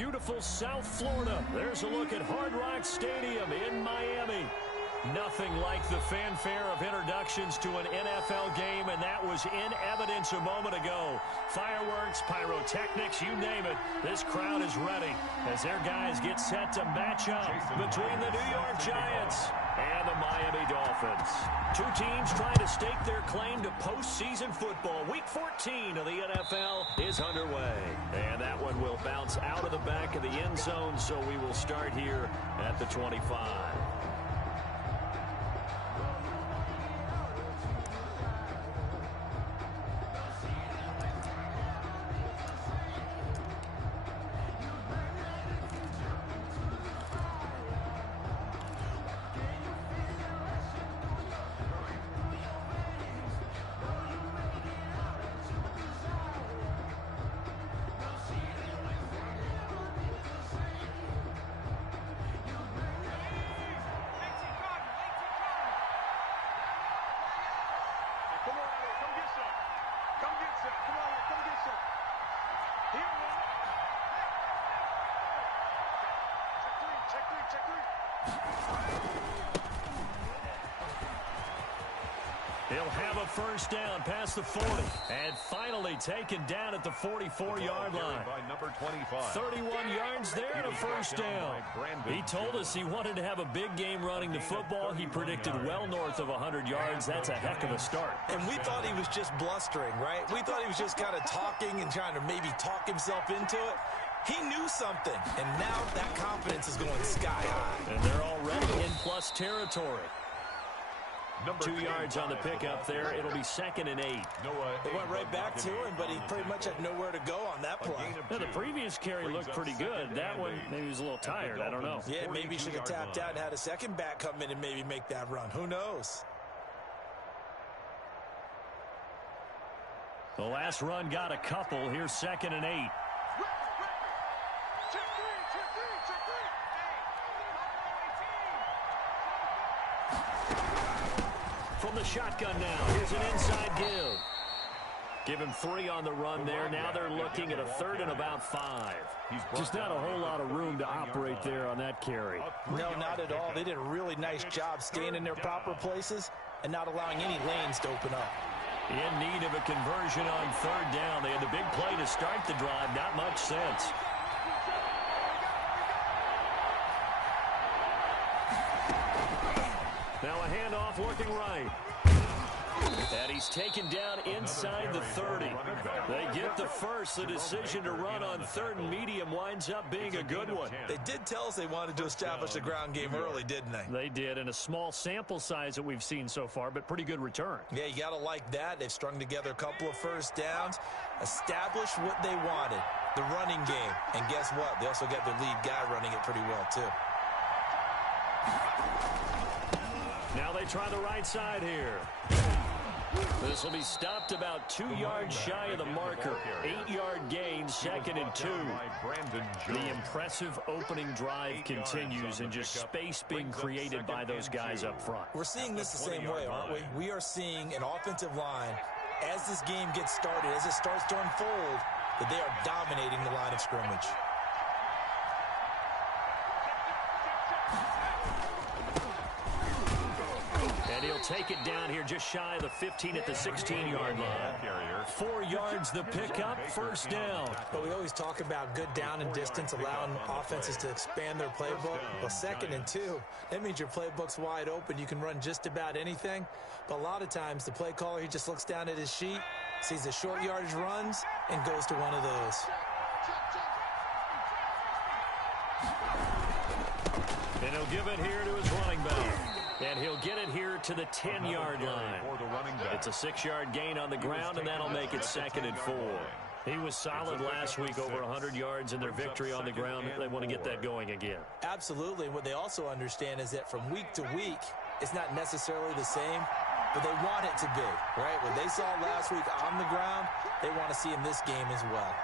beautiful South Florida. There's a look at Hard Rock Stadium in Miami. Nothing like the fanfare of introductions to an NFL game, and that was in evidence a moment ago. Fireworks, pyrotechnics, you name it. This crowd is ready as their guys get set to match up between the New York Giants and the Miami Dolphins. Two teams trying to stake their claim to postseason football. Week 14 of the NFL is underway. And that one will bounce out of the back of the end zone, so we will start here at the 25. He'll have a first down past the 40. And finally taken down at the 44-yard line. 31 yards there and a first down. He told us he wanted to have a big game running the football. He predicted well north of 100 yards. That's a heck of a start. And we thought he was just blustering, right? We thought he was just kind of talking and trying to maybe talk himself into it. He knew something, and now that confidence is going sky high. And they're already in plus territory. 2 yards on the pickup there. It'll be 2nd and 8. It went right back to him, but he pretty much had nowhere to go on that play. Now, the previous carry looked pretty good. That one, maybe he was a little tired. I don't know. Yeah, maybe he should have tapped out and had a second back come in and maybe make that run. Who knows? The last run got a couple. Here's 2nd and 8. From the shotgun now, here's an inside give. Give him 3 on the run there. Now they're looking at a 3rd and about 5. Just not a whole lot of room to operate there on that carry. No, not at all. They did a really nice job staying in their proper places and not allowing any lanes to open up. In need of a conversion on 3rd down. They had the big play to start the drive. Not much sense. Now a handoff looking right. And he's taken down inside the 30. They get the first. The decision to run on 3rd and medium winds up being a good one. They did tell us they wanted to establish the ground game early, didn't they? They did, in a small sample size that we've seen so far, but pretty good return. Yeah, you got to like that. They've strung together a couple of first downs, established what they wanted, the running game. And guess what? They also got their lead guy running it pretty well, too. Now they try the right side here. This will be stopped about 2 yards shy of the marker. 8-yard gain, 2nd and 2. The impressive opening drive continues, and just space being created by those guys up front. We're seeing this the same way, aren't we? We are seeing an offensive line, as this game gets started, as it starts to unfold, that they are dominating the line of scrimmage. And he'll take it down here just shy of the 15 at the 16-yard line. 4 yards the pickup, first down. But we always talk about good down and distance, allowing offenses to expand their playbook. Well, 2nd and 2, that means your playbook's wide open. You can run just about anything. But a lot of times, the play caller, he just looks down at his sheet, sees the short yardage runs, and goes to one of those. And he'll give it here to his running back. And he'll get it here to the 10-yard line. It's a 6-yard gain on the ground, and that'll make it 2nd and 4. He was solid last week, over 100 yards in their victory on the ground. They want to get that going again. Absolutely. What they also understand is that from week to week, it's not necessarily the same, but they want it to be, right? What they saw last week on the ground, they want to see in this game as well.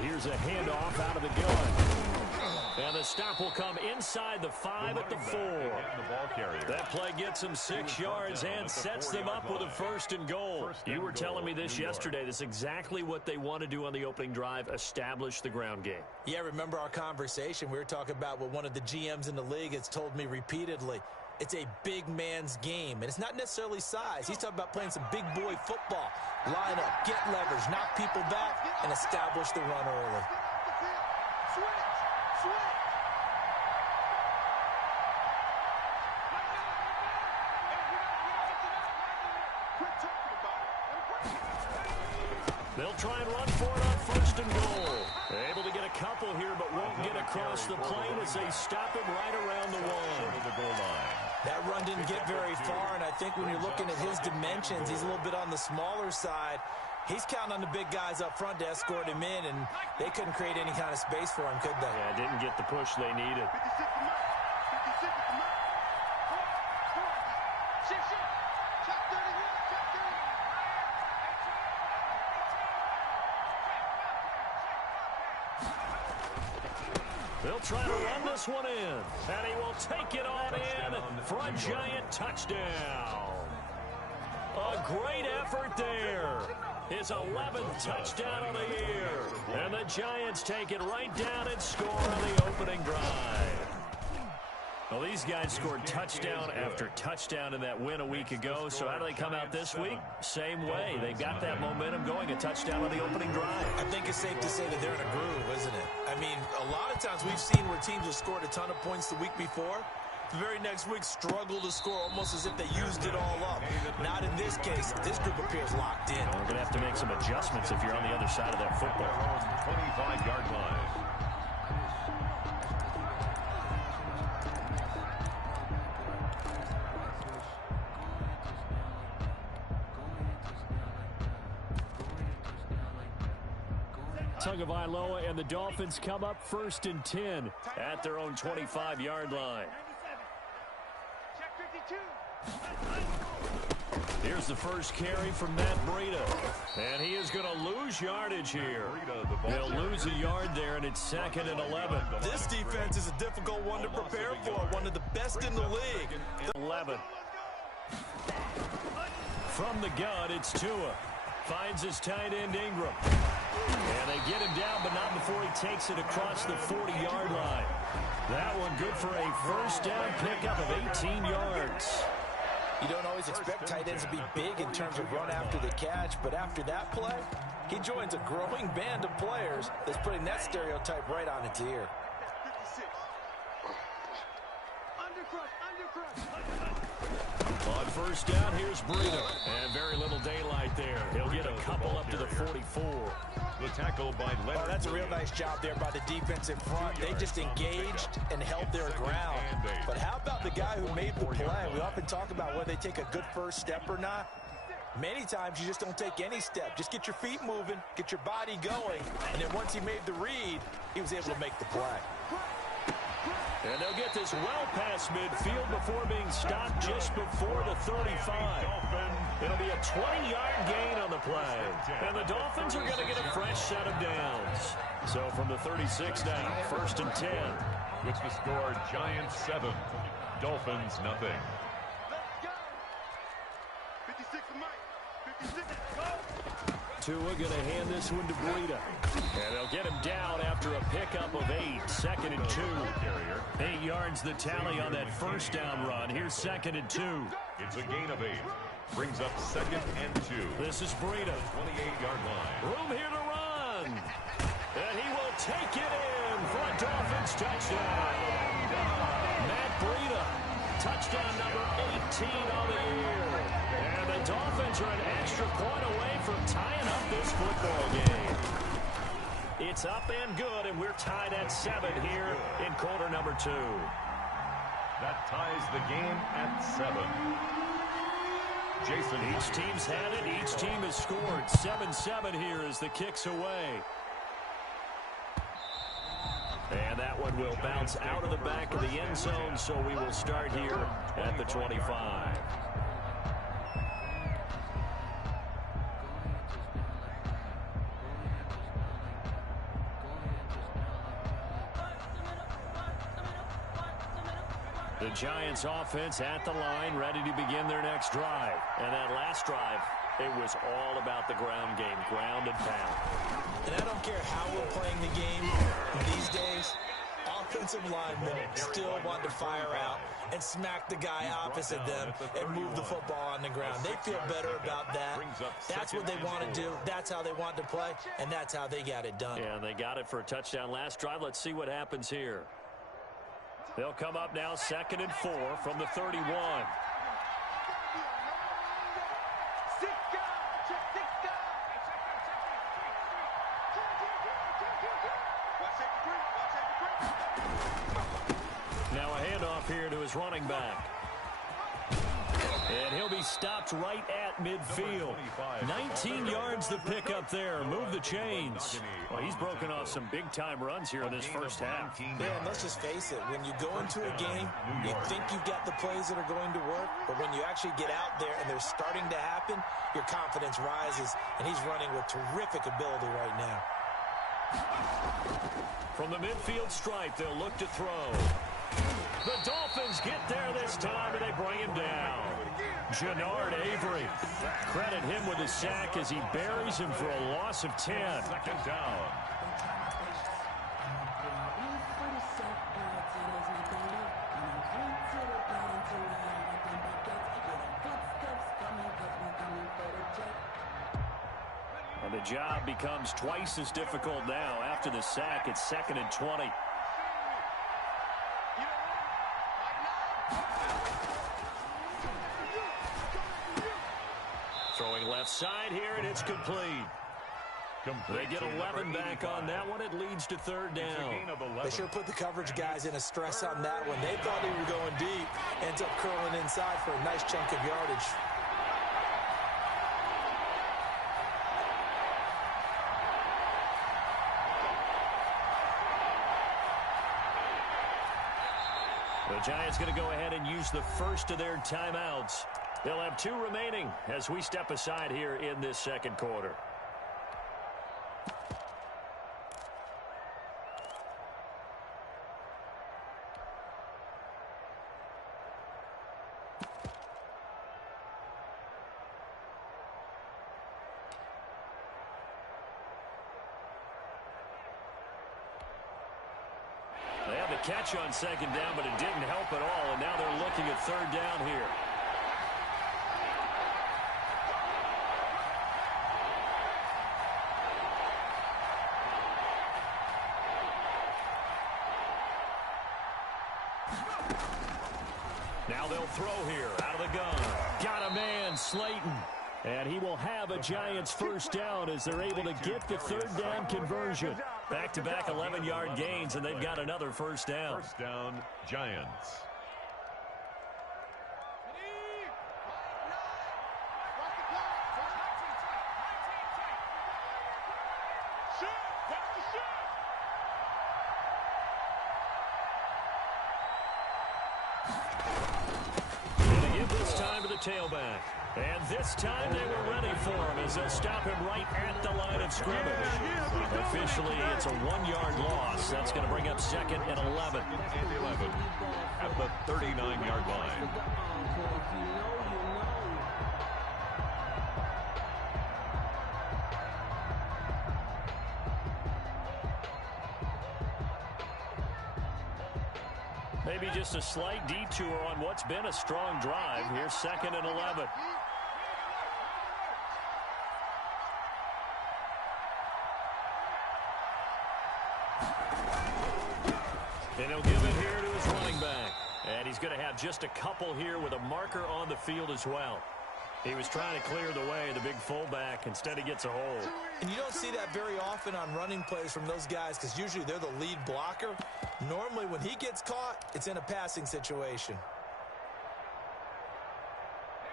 Here's a handoff out of the gun. And the stop will come inside the 5 at the 4. That play gets them 6 yards and sets them up with a 1st and goal. You were telling me this yesterday. This is exactly what they want to do on the opening drive, establish the ground game. Yeah, remember our conversation? We were talking about what one of the GMs in the league has told me repeatedly. It's a big man's game, and it's not necessarily size. He's talking about playing some big boy football. Line up, get leverage, knock people back, and establish the run early. They'll try and run for it on 1st and goal. Able to get a couple here, but won't get across the plane as they stop him right around the 1. That run didn't get very far, and I think when you're looking at his dimensions, he's a little bit on the smaller side. He's counting on the big guys up front to escort him in, and they couldn't create any kind of space for him, could they? Yeah, didn't get the push they needed. They'll try to run this one in, and he will take it on in for a giant touchdown. A great effort there. His 11th touchdown of the year. And the Giants take it right down and score on the opening drive. Well, these guys scored touchdown after touchdown in that win a week ago. So how do they come out this week? Same way. They've got that momentum going, a touchdown on the opening drive. I think it's safe to say that they're in a groove, isn't it? I mean, a lot of times we've seen where teams have scored a ton of points the week before. The very next week struggle to score almost as if they used it all up. Not in this case. This group appears locked in. We're going to have to make some adjustments if you're on the other side of that football. 25-yard line. Tagovailoa and the Dolphins come up 1st and 10 at their own 25-yard line. Here's the first carry from Matt Breida. And he is going to lose yardage here. He'll lose a yard there, and it's 2nd and 11. This defense is a difficult one to prepare for. One of the best in the league. 11. From the gun, it's Tua. Finds his tight end Ingram. And they get him down, but not before he takes it across the 40-yard line. That one good for a 1st down pickup of 18 yards. You don't always expect tight ends to be big in terms of run after the catch, but after that play, he joins a growing band of players that's putting that stereotype right on its ear. On 1st down, here's Breida. And very little daylight there. He'll get a couple up to the 44. The tackle by Leonard. Oh, that's a real nice job there by the defensive front. They just engaged and held their ground. But how about the guy who made the play? We often talk about whether they take a good first step or not. Many times you just don't take any step. Just get your feet moving, get your body going, and then once he made the read, he was able to make the play. And they'll get this well past midfield before being stopped just before the 35. It'll be a 20-yard gain on the play. And the Dolphins are going to get a fresh set of downs. So from the 36 now, 1st and 10. With the score, Giants 7, Dolphins nothing. Tua going to hand this one to Breida. And they'll get him down after a pickup of 8. 2nd and 2. 8 yards the tally on that 1st down run. Here's 2nd and 2. It's a gain of 8. Brings up 2nd and 2. This is Breida. 28-yard line. Room here to run. And he will take it in for a Dolphins touchdown. Matt Breida. Touchdown number 18 on the year. And the Dolphins are an extra point away from tying up this football game. It's up and good, and we're tied at 7 here in quarter number 2. That ties the game at 7. Jason. Each team's had it. Each team has scored. 7-7 here as the kick's away. And that one will bounce out of the back of the end zone, so we will start here at the 25. The Giants offense at the line, ready to begin their next drive. And that last drive, it was all about the ground game, ground and pound. And I don't care how we're playing the game these days, offensive linemen still want to fire out and smack the guy opposite them and move the football on the ground. They feel better about that. That's what they want to do. That's how they want to play, and that's how they got it done. Yeah, they got it for a touchdown last drive. Let's see what happens here. They'll come up now 2nd and 4 from the 31. Now a handoff here to his running back. And he'll be stopped right at midfield. 19 yards to pick up there. Move the chains. Well, he's broken off some big-time runs here in this first half. Yeah, and let's just face it. When you go into a game, you think you've got the plays that are going to work, but when you actually get out there and they're starting to happen, your confidence rises, and he's running with terrific ability right now. From the midfield stripe, they'll look to throw. The Dolphins get there this time, and they bring him down. Jannard Avery. Credit him with a sack as he buries him for a loss of 10. 2nd down. And the job becomes twice as difficult now. After the sack, it's 2nd and 20. Throwing left side here, and it's complete. They get 11 back on that one. It leads to 3rd down. They sure put the coverage guys in a stress on that one. They thought he was going deep. Ends up curling inside for a nice chunk of yardage. The Giants going to go ahead and use the first of their timeouts. They'll have 2 remaining as we step aside here in this 2nd quarter. They have the catch on 2nd down, but it didn't help at all, and now they're looking at 3rd down here. Now they'll throw here out of the gun. Got a man, Slayton. And he will have a Giants 1st down as they're able to get the 3rd down conversion. Back-to-back 11-yard gains, and they've got another 1st down. 1st down, Giants. And they give this time to the tailback. And this time they were ready for him as they'll stop him right at the line of scrimmage. Officially, it's a 1-yard loss. That's going to bring up 2nd and 11. And 11 at the 39-yard line. Maybe just a slight detour on what's been a strong drive. Here's 2nd and 11. And he'll give it here to his running back. And he's going to have just a couple here with a marker on the field as well. He was trying to clear the way, the big fullback. Instead, he gets a hold. And you don't see that very often on running plays from those guys because usually they're the lead blocker. Normally, when he gets caught, it's in a passing situation.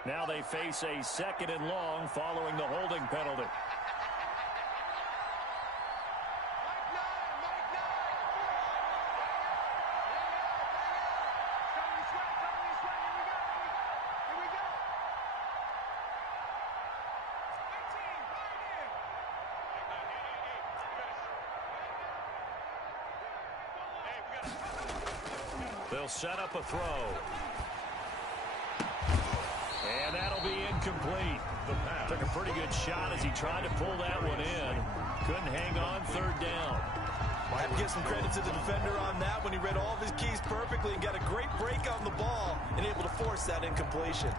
Now they face a 2nd and long following the holding penalty. They'll set up a throw. And that'll be incomplete. Took a pretty good shot as he tried to pull that one in. Couldn't hang on third down. I have to give some credit to the defender on that when he read all of his keys perfectly and got a great break on the ball and able to force that incompletion.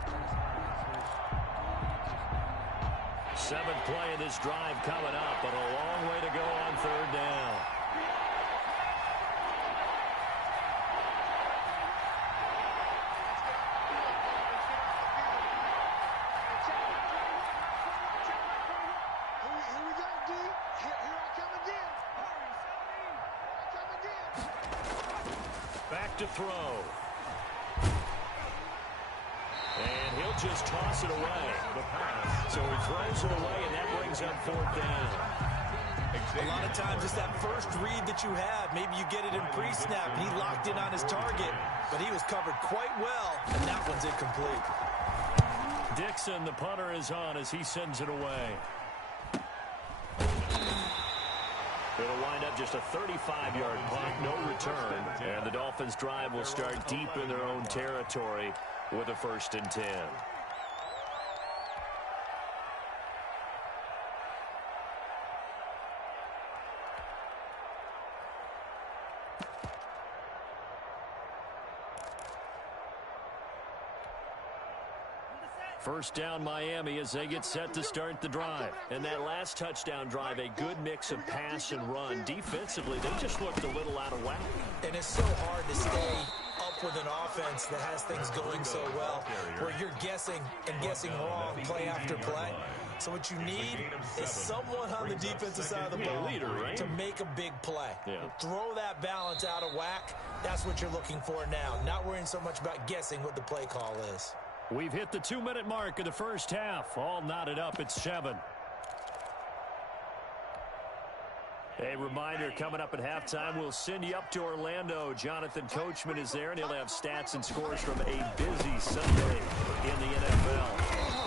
7th play of this drive coming up, but a long way to go on third down. Back to throw. And he'll just toss it away. So he throws it away, and that brings up 4th down. A lot of times it's that first read that you have. Maybe you get it in pre-snap, and he locked in on his target, but he was covered quite well, and that one's incomplete. Dixon, the punter, is on as he sends it away. It'll wind up just a 35-yard punt, no return, and the Dolphins' drive will start deep in their own territory with a 1st and 10. First down Miami as they get set to start the drive. And that last touchdown drive, a good mix of pass and run. Defensively, they just looked a little out of whack. And it's so hard to stay up with an offense that has things going so well, where you're guessing and guessing wrong play after play. So what you need is someone on the defensive side of the ball to make a big play. Throw that balance out of whack. That's what you're looking for now. Not worrying so much about guessing what the play call is. We've hit the 2-minute mark of the first half. All knotted up at 7. A reminder, coming up at halftime, we'll send you up to Orlando. Jonathan Coachman is there, and he'll have stats and scores from a busy Sunday in the NFL.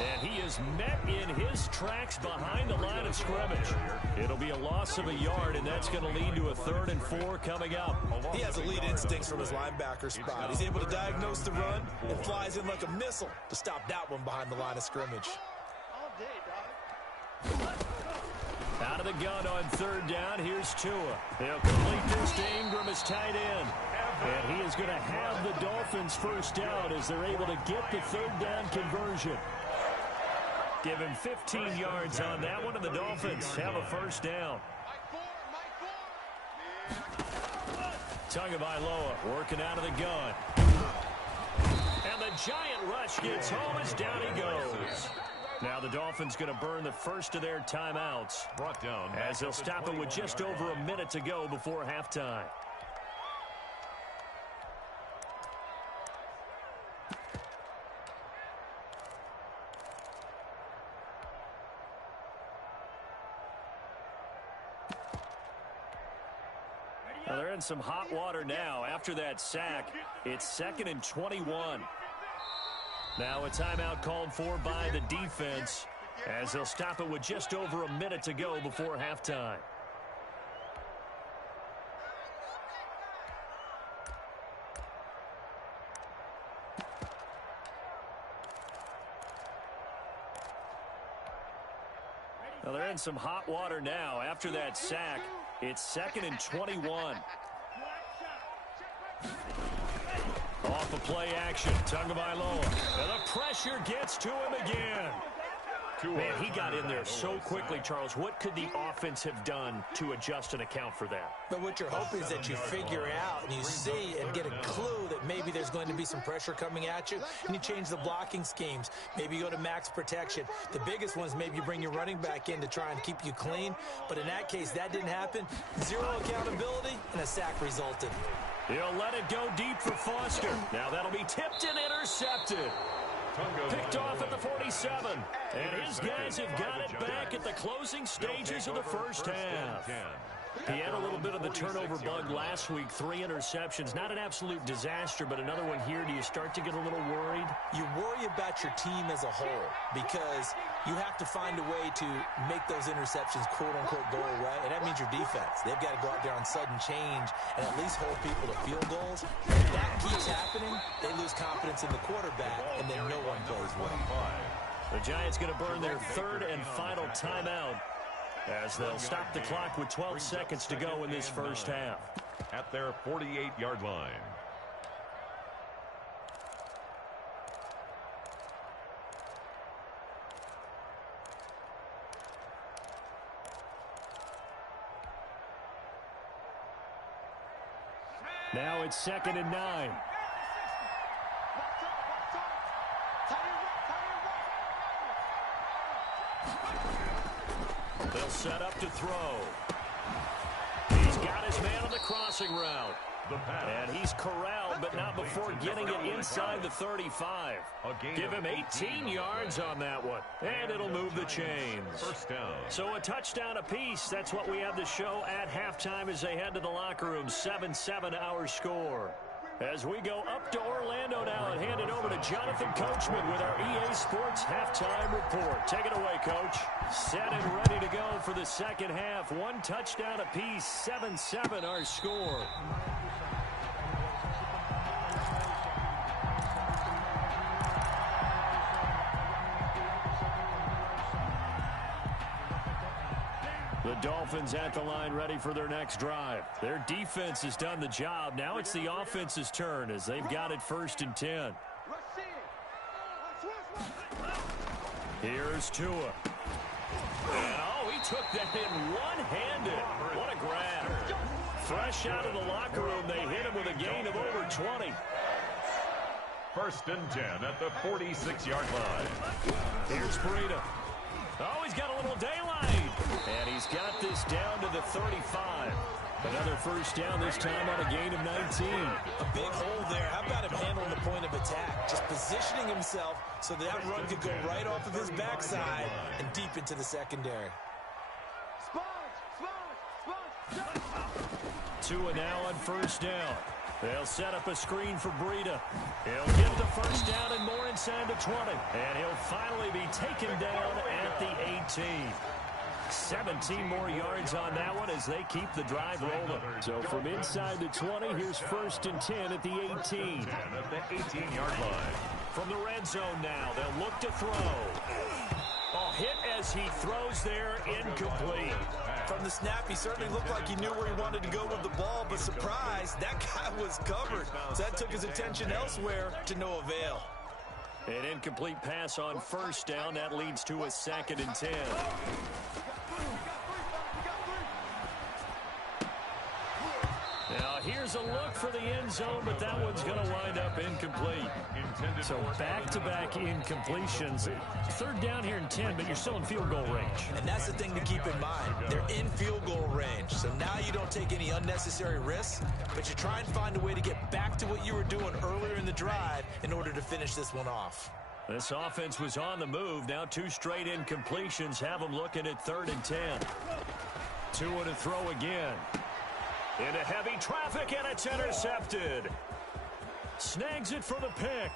And he is met in his tracks behind the line of scrimmage. It'll be a loss of a yard, and that's going to lead to a 3rd and 4 coming up. He has elite instincts from his linebacker spot. He's able to diagnose the run and flies in like a missile to stop that one behind the line of scrimmage. All day, dog. Out of the gun on 3rd down, here's Tua. He'll complete this to Ingram as tight end. And he is going to have the Dolphins first down as they're able to get the 3rd down conversion. Give him 15 yards on that one, and the Dolphins have a first down. Tagovailoa working out of the gun. And the giant rush gets home as down he goes. Now the Dolphins going to burn the first of their timeouts. Brought down as they'll stop it with just over a minute to go before halftime. Well, they're in some hot water now. After that sack, it's 2nd and 21. Now a timeout called for by the defense as they'll stop it with just over a minute to go before halftime. Well, they're in some hot water now. After that sack, it's 2nd and 21. Off of play action, Tagovailoa. And the pressure gets to him again. Man, he got in there so quickly, Charles. What could the offense have done to adjust and account for that? But what you're hoping is that you figure out and you see and get a clue that maybe there's going to be some pressure coming at you, and you change the blocking schemes. Maybe you go to max protection. The biggest one is maybe you bring your running back in to try and keep you clean. But in that case, that didn't happen. Zero accountability, and a sack resulted. He'll let it go deep for Foster. Now that'll be tipped and intercepted. Picked off at the 47. And his guys have got it back at the closing stages of the first half. He had a little bit of the turnover bug last week, 3 interceptions. Not an absolute disaster, but another one here. Do you start to get a little worried? You worry about your team as a whole because you have to find a way to make those interceptions quote-unquote go away, and that means your defense. They've got to go out there on sudden change and at least hold people to field goals. If that keeps happening, they lose confidence in the quarterback, and then no one plays well. The Giants going to burn their 3rd and final timeout as they'll stop the clock with 12 seconds to go in this first half. At their 48-yard line. Now it's 2nd and 9. They'll set up to throw. He's got his man on the crossing route. And he's corralled, but not before getting it inside the 35. Give him 18 yards on that one. And it'll move the chains. First down. So a touchdown apiece. That's what we have to show at halftime as they head to the locker room. 7-7 our score. As we go up to Orlando now and hand it over to Jonathan Coachman with our EA Sports Halftime Report. Take it away, Coach. Set and ready to go for the second half. 1 touchdown apiece, 7-7 our score. The Dolphins at the line ready for their next drive. Their defense has done the job. Now it's the offense's turn as they've got it 1st and 10. Here's Tua. And he took that in one-handed. What a grab. Fresh out of the locker room, they hit him with a gain of over 20. 1st and 10 at the 46-yard line. Here's Breida. He's got a little daylight. And he's got this down to the 35. Another first down, this time on a gain of 19. A big hole there. How about him handling the point of attack? Just positioning himself so that run could go right off of his backside and deep into the secondary. Tua now on first down. They'll set up a screen for Breida. He'll get the first down and more inside the 20. And he'll finally be taken down at the 18. 17 more yards on that one as they keep the drive rolling. So from inside the 20, here's 1st and 10 at the 18. At the 18-yard line. From the red zone now, they'll look to throw. Hit as he throws there, incomplete. From the snap, he certainly looked like he knew where he wanted to go with the ball, but surprise, that guy was covered. So that took his attention elsewhere to no avail. An incomplete pass on first down. That leads to a 2nd and 10. Now here's a look for the end zone, but that one's going to wind up incomplete. So back-to-back incompletions. 3rd down here and 10, but you're still in field goal range. And that's the thing to keep in mind. They're in field goal range. So now you don't take any unnecessary risks, but you try and find a way to get back to what you were doing earlier in the drive in order to finish this one off. This offense was on the move. Now 2 straight incompletions have them looking at 3rd and 10. Tua to throw again. Into heavy traffic, and it's intercepted. Snags it for the pick.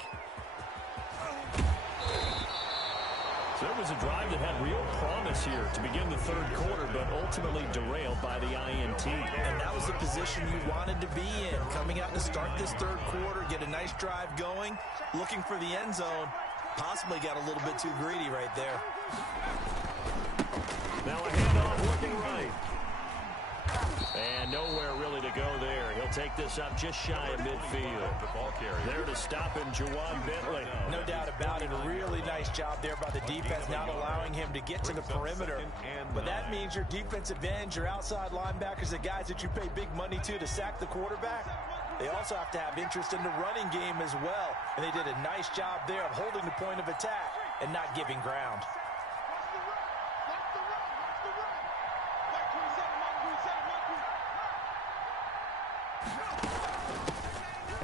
So it was a drive that had real promise here to begin the 3rd quarter, but ultimately derailed by the INT. And that was the position you wanted to be in. Coming out to start this 3rd quarter, get a nice drive going, looking for the end zone. Possibly got a little bit too greedy right there. Now a handoff looking right. And nowhere really to go there. He'll take this up just shy of midfield. There to stop him, Juwan Bentley. No doubt about it. A really nice job there by the defense, not allowing him to get to the perimeter. But that means your defensive ends, your outside linebackers, the guys that you pay big money to sack the quarterback, they also have to have interest in the running game as well. And they did a nice job there of holding the point of attack and not giving ground.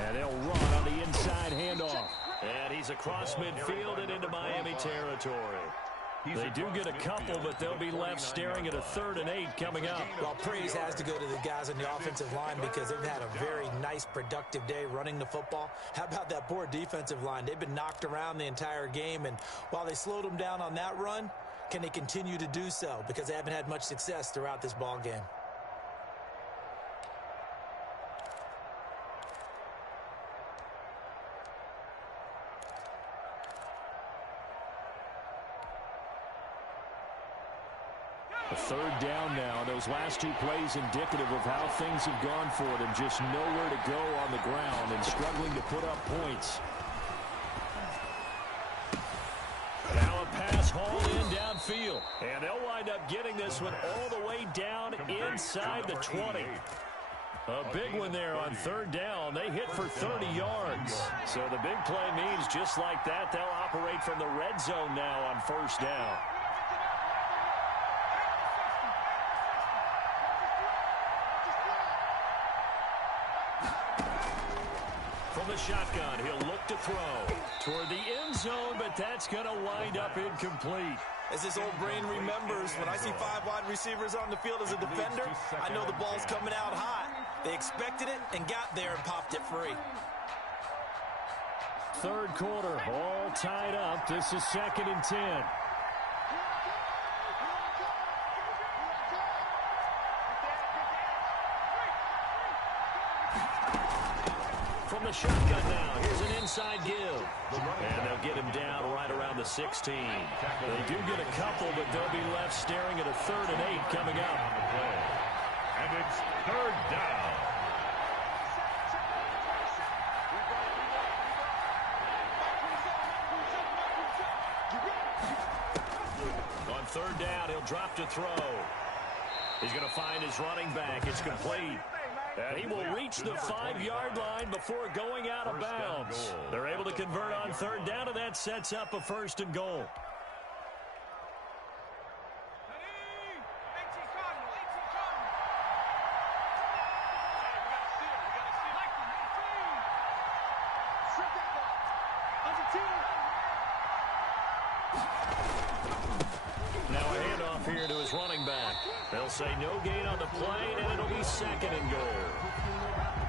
And they'll run on the inside handoff. And he's across midfield and into Miami territory. They do get a couple, but they'll be left staring at a 3rd and 8 coming up. Well, praise has to go to the guys on the offensive line because they've had a very nice, productive day running the football. How about that poor defensive line? They've been knocked around the entire game, and while they slowed them down on that run, can they continue to do so? Because they haven't had much success throughout this ball game. A 3rd down now. Those last 2 plays indicative of how things have gone for them. Just nowhere to go on the ground and struggling to put up points. Now a pass hauled in downfield. And they'll wind up getting this one all the way down inside the 20. A big one there on 3rd down. They hit for 30 yards. So the big play means just like that, they'll operate from the red zone now on 1st down. From the shotgun, he'll look to throw toward the end zone, but that's going to wind up incomplete. As this old brain remembers, when I see 5 wide receivers on the field as a defender, I know the ball's coming out hot. They expected it and got there and popped it free. 3rd quarter, all tied up. This is 2nd and 10. From the shotgun now, here's an inside give. And they'll get him down right around the 16. They do get a couple, but they'll be left staring at a 3rd and 8 coming up. And it's 3rd down. On 3rd down, he'll drop to throw. He's going to find his running back. It's complete. And he will reach the 5-yard line before going out of bounds. They're able to convert on 3rd down, and that sets up a 1st and goal. Now a handoff here to his running back. They'll say no gain on the play, and it'll be 2nd and goal.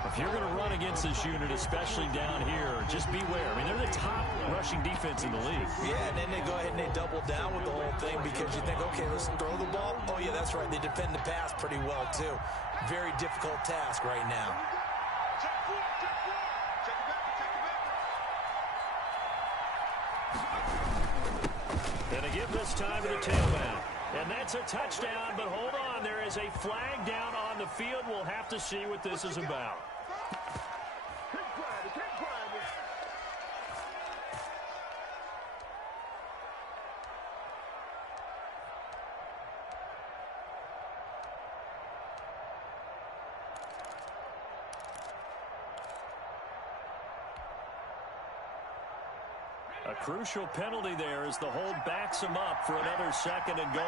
If you're going to run against this unit, especially down here, just beware. I mean, they're the top rushing defense in the league. Yeah, and then they go ahead and they double down with the whole thing because you think, okay, let's throw the ball. Oh, yeah, that's right. They defend the pass pretty well, too. Very difficult task right now. And a give this time to the tailback. And that's a touchdown, but hold on. There is a flag down on the field. We'll have to see what this is about. A crucial penalty there as the hold backs him up for another 2nd and goal.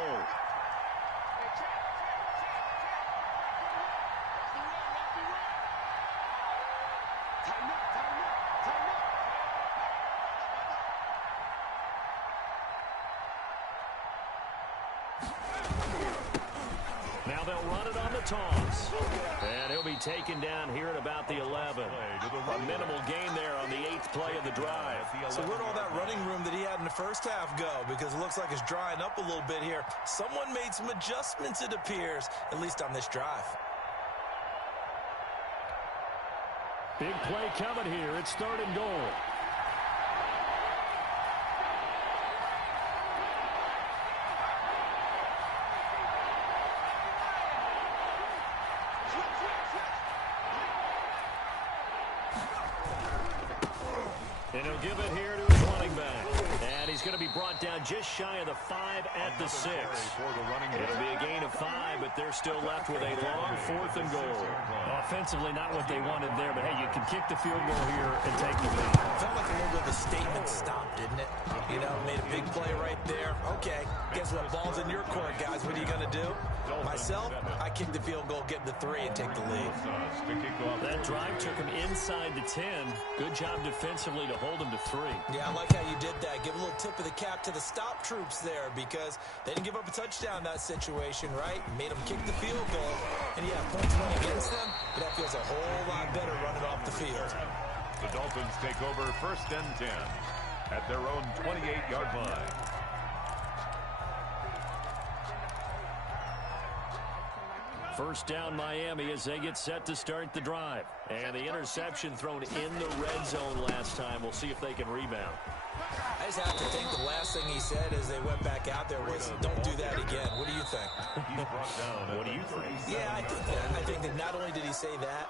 Now they'll run it on the toss. And he'll be taken down here at about the 11. A minimal gain there on the 8th play of the drive. So where'd all that running room that he had in the first half go? Because it looks like it's drying up a little bit here. Someone made some adjustments, it appears, at least on this drive. Big play coming here. It's 3rd and goal. And he'll give it here to his running back. And he's going to be brought down just shy of the 5 at the 6. It'll be a gain of 5, but they're still left with a long 4th and goal. Offensively, not what they wanted there, but hey, you can kick the field goal here and take the lead. Felt like a little bit of a statement stop, didn't it? You know, made a big play right there. Okay, guess what? Ball's in your court, guys. What are you going to do? Myself, I kick the field goal, get the 3, and take the lead. That drive took him inside the 10. Good job defensively to hold him to 3. Yeah, I like how you did that. Give a little tip of the cap to the stop troops there because they didn't give up a touchdown in that situation, right? Made them kick the field goal. And, yeah, points went against them, but that feels a whole lot better running off the field. The Dolphins take over 1st and 10 at their own 28-yard line. First down Miami as they get set to start the drive. And the interception thrown in the red zone last time. We'll see if they can rebound. I just have to think the last thing he said as they went back out there was, don't do that again. What do you think? What do you think? Yeah, I think that. I think that not only did he say that,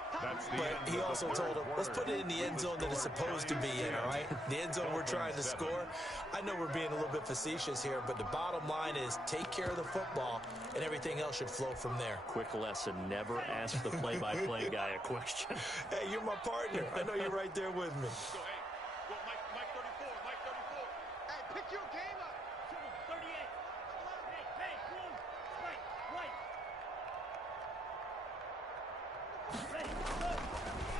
but he also told him, let's put it in the end zone that it's supposed to be in, all right? The end zone we're trying to score. I know we're being a little bit facetious here, but the bottom line is take care of the football, and everything else should flow from there. Quick lesson, never ask the play-by-play guy a question. Hey, you're my partner. I know you're right there with me. Mike 34, Mike 34. Hey, pick your game up. 38. Hey, boom. Right.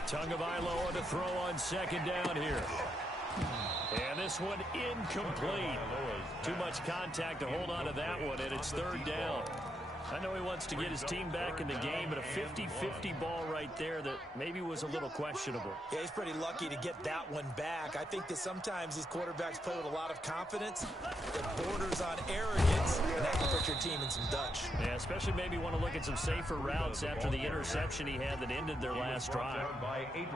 Tagovailoa to throw on second down here. And this one incomplete. Too much contact to hold on to that one, and it's 3rd down. I know he wants to get his team back in the game, but a 50-50 ball right there that maybe was a little questionable. Yeah, he's pretty lucky to get that one back. I think that sometimes these quarterbacks play with a lot of confidence that borders on arrogance, and that can put your team in some Dutch. Yeah, especially maybe want to look at some safer routes after the interception he had that ended their last drive.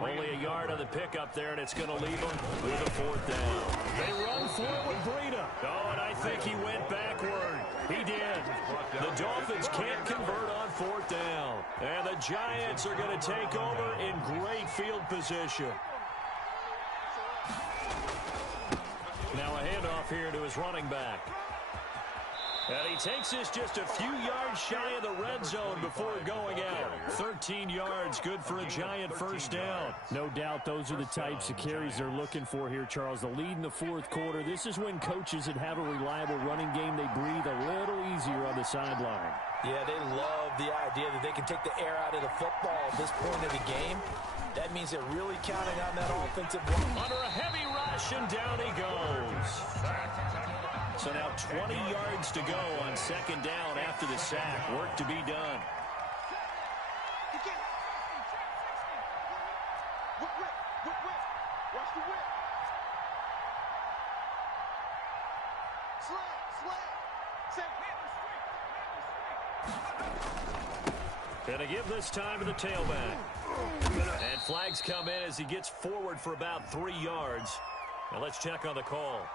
Only a yard on the pickup there, and it's going to leave them with a 4th down. They run forward, Breida. Oh, and I think he went backward. He did. The Dolphins can't convert on 4th down. And the Giants are going to take over in great field position. Now a handoff here to his running back. And he takes this just a few yards shy of the red zone before going out. 13 yards, good for a Giant 1st down. No doubt those are the types of carries they're looking for here, Charles. The lead in the 4th quarter. This is when coaches that have a reliable running game, they breathe a little easier on the sideline. Yeah, they love the idea that they can take the air out of the football at this point of the game. That means they're really counting on that offensive line. Under a heavy rush, and down he goes. So now 20 yards to go on 2nd down after the sack. Work to be done. Watch the whip. Gonna give this time to the tailback. And flags come in as he gets forward for about 3 yards. Now let's check on the call.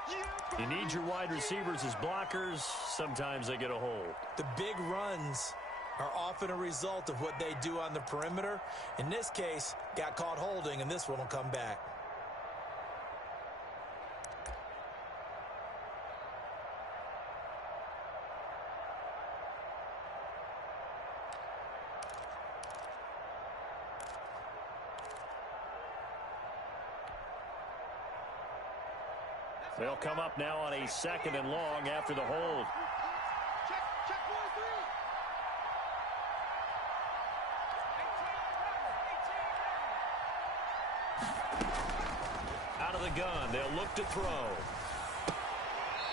You need your wide receivers as blockers. Sometimes they get a hold. The big runs are often a result of what they do on the perimeter. In this case, got caught holding, and this one will come back. They'll come up now on a 2nd and long after the hold. Check 1-3. Out of the gun, they'll look to throw.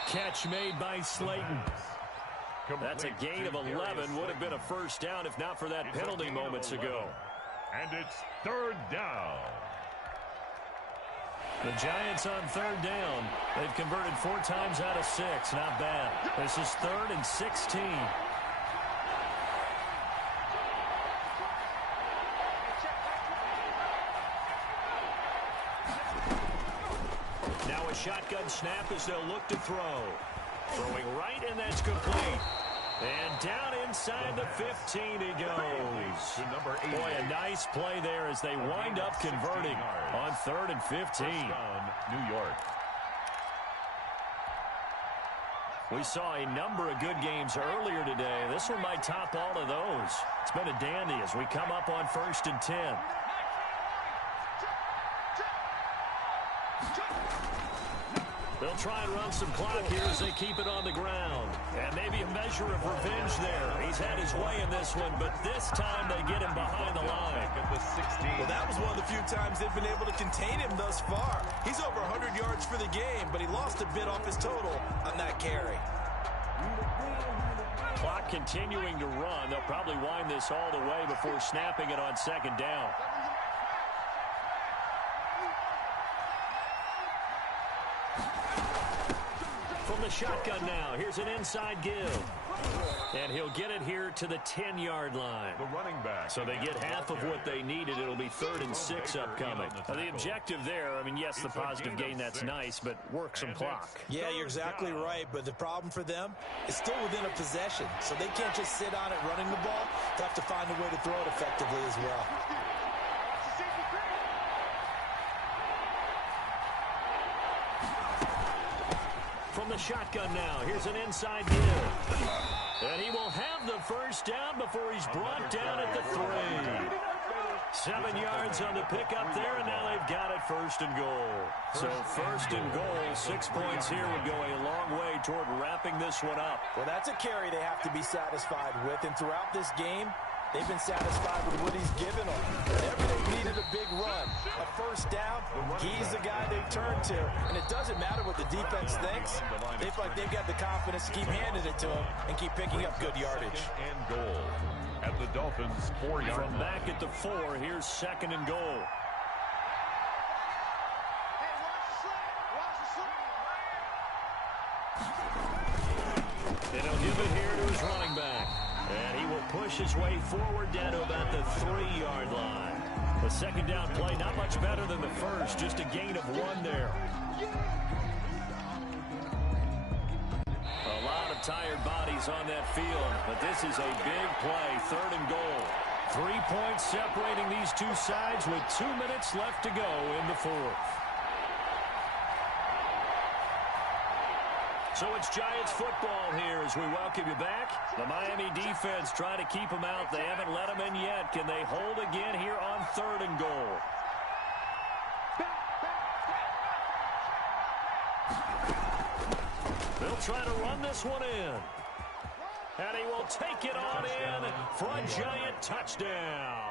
Catch made by Slayton. That's a gain of 11. Would have been a 1st down if not for that penalty moments ago. And it's 3rd down. The Giants on 3rd down. They've converted 4 times out of 6. Not bad. This is 3rd and 16. Now a shotgun snap as they'll look to throw. Throwing right, and that's complete. And down inside the 15 he goes. Boy, a nice play there as they wind up converting on 3rd and 15. New York. We saw a number of good games earlier today. This one might top all of those. It's been a dandy as we come up on 1st and 10. They'll try and run some clock here as they keep it on the ground. And maybe a measure of revenge there. He's had his way in this one, but this time they get him behind the line. Well, that was one of the few times they've been able to contain him thus far. He's over 100 yards for the game, but he lost a bit off his total on that carry. Clock continuing to run. They'll probably wind this all the way before snapping it on second down. From the shotgun now, here's an inside give. And he'll get it here to the 10-yard line. The running back. So they get half of what they needed. It'll be 3rd and 6 upcoming. Now, the objective there, I mean, yes, the positive gain, that's nice, but work some clock. Yeah, you're exactly right, but the problem for them is still within a possession, so they can't just sit on it running the ball. They have to find a way to throw it effectively as well. From the shotgun now, here's an inside give. And he will have the first down before he's brought down at the 3. 7 yards on the pickup there, and now they've got it 1st and goal. So 1st and goal, 6 points here would go a long way toward wrapping this one up. Well, that's a carry they have to be satisfied with, and throughout this game, they've been satisfied with what he's given them. Whenever they needed a big run, a first down, he's the guy they turn to. And it doesn't matter what the defense thinks. They feel like they've got the confidence to keep handing it to him and keep picking up good yardage. And goal at the Dolphins' 4-yard line. From back at the 4, here's 2nd and goal. And he'll give it here to his running back. And he will push his way forward down to about the 3-yard line. The second down play, not much better than the first, just a gain of 1 there. A lot of tired bodies on that field, but this is a big play, 3rd and goal. 3 points separating these two sides with 2 minutes left to go in the 4th. So it's Giants football here as we welcome you back. The Miami defense trying to keep them out. They haven't let them in yet. Can they hold again here on 3rd and goal? They'll try to run this one in. And he will take it on in for a Giant touchdown.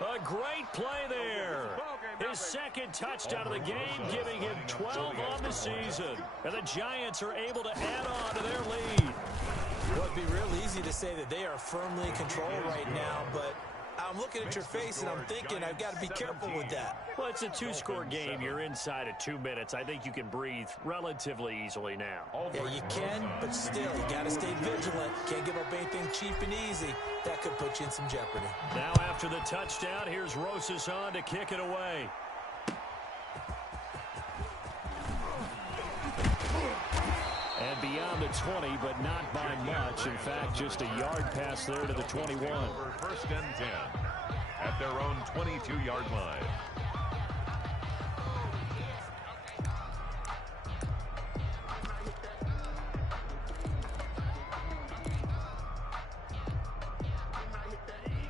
A great play there. His 2nd touchdown of the game, giving him 12 on the season. And the Giants are able to add on to their lead. Well, it'd be real easy to say that they are firmly in control right now, but I'm looking at your face and I'm thinking I've got to be careful with that. Well, it's a 2-score game. You're inside of 2 minutes. I think you can breathe relatively easily now. Yeah, you can, but still, you got to stay vigilant. Can't give up anything cheap and easy. That could put you in some jeopardy. Now after the touchdown, here's Rosas on to kick it away. And beyond the 20, but not by much. In fact, just a yard pass there to the 21. 1st and 10 at their own 22-yard line.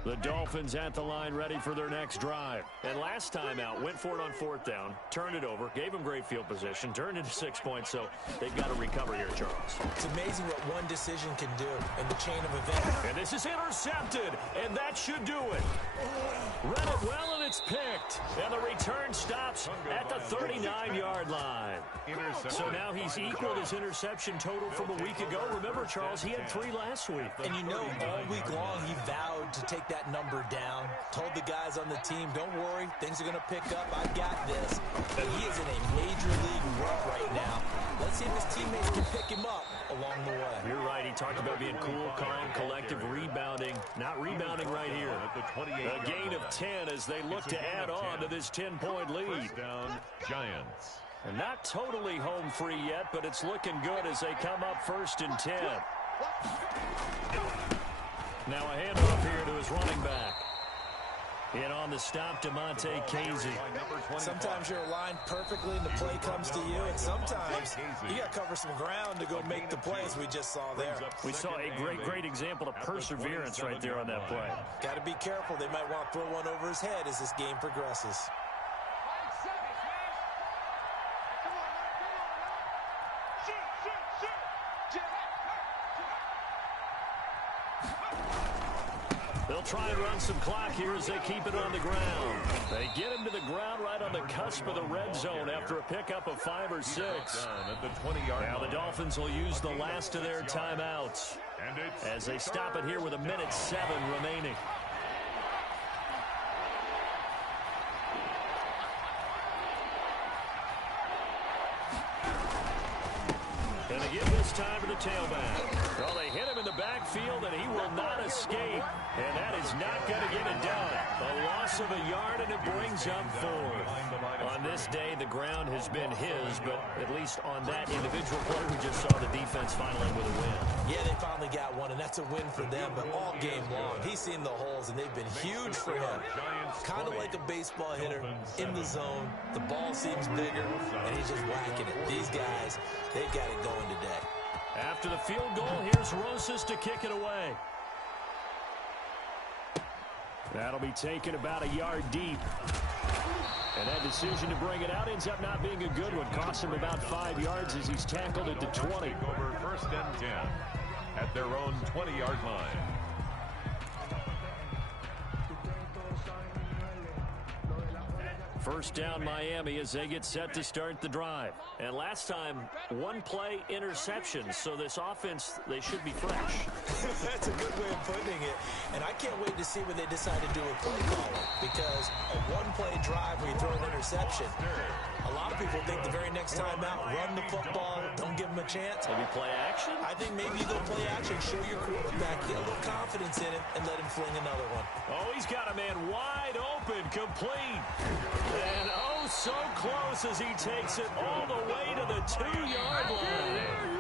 The Dolphins at the line, ready for their next drive. And last time out, went for it on 4th down, turned it over, gave them great field position, turned it to 6 points, so they've got to recover here, Charles. It's amazing what one decision can do in the chain of events. And this is intercepted, and that should do it. Read it well, and it's picked. And the return stops at the 39-yard line. So now he's equaled his interception total from a week ago. Remember, Charles, he had 3 last week. And you know, all week long, he vowed to take that number down. Told the guys on the team, don't worry, things are going to pick up. I've got this. But he is in a major league rut right now. Let's see if his teammates can pick him up along the way. You're right. He talked about being cool, calm, collective, rebounding. Not rebounding right here. A gain of 10 as they look to add on to this 10-point lead. Down, Giants. And not totally home free yet, but it's looking good as they come up 1st and 10. Now a handoff here to his running back. In on the stop, DeMonte Casey. Sometimes you're aligned perfectly and the play comes to you, and sometimes you got to cover some ground to go make the plays we just saw there. We saw a great example of perseverance right there on that play. Got to be careful. They might want to throw one over his head as this game progresses. They'll try and run some clock here as they keep it on the ground. They get him to the ground right on the cusp of the red zone after a pickup of 5 or 6. At the 20-yard Now the line. Dolphins will use the last of their timeouts And it's as they stop it here with 1:07 remaining. And they give this time to the tailback. Well, they hit him in the backfield, and he will not escape. And that is not going to get it done. A loss of a yard, and it brings up 4. On this day, the ground has been his, but at least on that individual play, we just saw the defense finally with a win. Yeah, they finally got one, and that's a win for them. But all game long, he's seen the holes, and they've been huge for him. Kind of like a baseball hitter in the zone. The ball seems bigger, and he's just whacking it. These guys, they've got it going today. After the field goal, here's Rosas to kick it away. That'll be taken about a yard deep. And that decision to bring it out ends up not being a good one. Costs him about 5 yards as he's tackled at the 20. Over 1st and 10 at their own 20-yard line. First down Miami as they get set to start the drive. And last time, 1-play interception. So this offense, they should be fresh. That's a good way of putting it. And I can't wait to see what they decide to do with play calling. Because a 1-play drive where you throw an interception, a lot of people think the very next time out, run the football, don't give them a chance. Maybe play action? I think maybe you go play action, show your quarterback, get a little confidence in him, and let him fling another one. Oh, he's got a man wide open, complete. And oh, so close as he takes it all the way to the 2-yard line.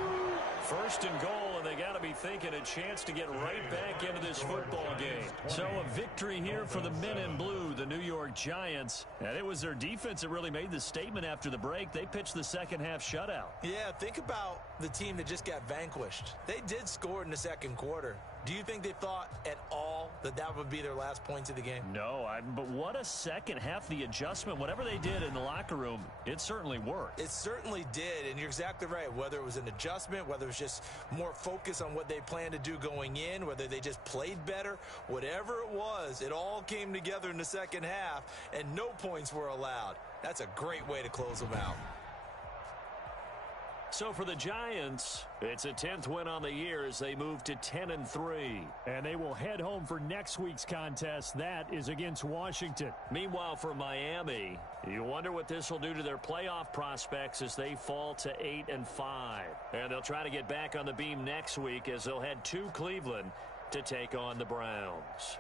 First and goal, and they got to be thinking a chance to get right back into this football game. So a victory here for the men in blue, the New York Giants. And it was their defense that really made the statement after the break. They pitched the second half shutout. Yeah, think about the team that just got vanquished. They did score in the second quarter. Do you think they thought at all that that would be their last points of the game? No, but what a second half. The adjustment, whatever they did in the locker room, it certainly worked. It certainly did, and you're exactly right. Whether it was an adjustment, whether it was just more focus on what they planned to do going in, whether they just played better, whatever it was, it all came together in the second half, and no points were allowed. That's a great way to close them out. So for the Giants, it's a 10th win on the year as they move to 10-3. And they will head home for next week's contest. That is against Washington. Meanwhile, for Miami, you wonder what this will do to their playoff prospects as they fall to 8-5. And they'll try to get back on the beam next week as they'll head to Cleveland to take on the Browns.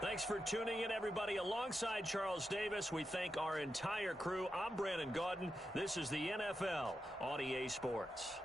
Thanks for tuning in, everybody. Alongside Charles Davis, we thank our entire crew. I'm Brandon Gaudin. This is the NFL on EA Sports.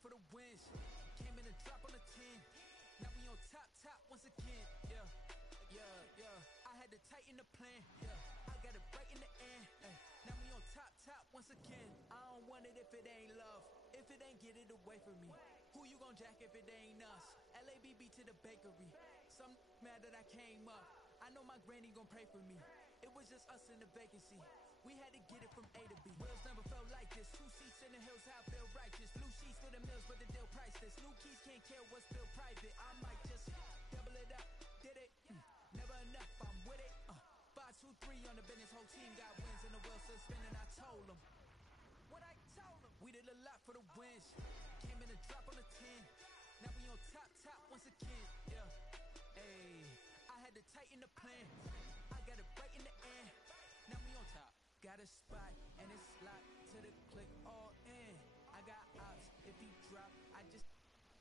for the wins. Came in a drop on the 10. Now we on top once again. Yeah. I had to tighten the plan. Yeah. I got it right in the end. Now we on top once again. I don't want it if it ain't love. If it ain't, get it away from me. Who you gon' jack if it ain't us? LABB to the bakery. Some mad that I came up. I know my granny gon' pray for me. It was just us in the vacancy. We had to get it from A to B. Wheels never felt like this. 2 seats in the hills, how I feel righteous. Blue sheets for the mills, but the deal priceless. New keys can't care what's still private. I might just double it up. Did it? Never enough, I'm with it. 5, 2, 3 on the business. Whole team got wins and the wheels still spinning. I told them what I told them. We did a lot for the wins. Came in a drop on the 10. Now we on top once again. Yeah. Hey, I had to tighten the plan. I got it right in the end. Now we on top. Got a spot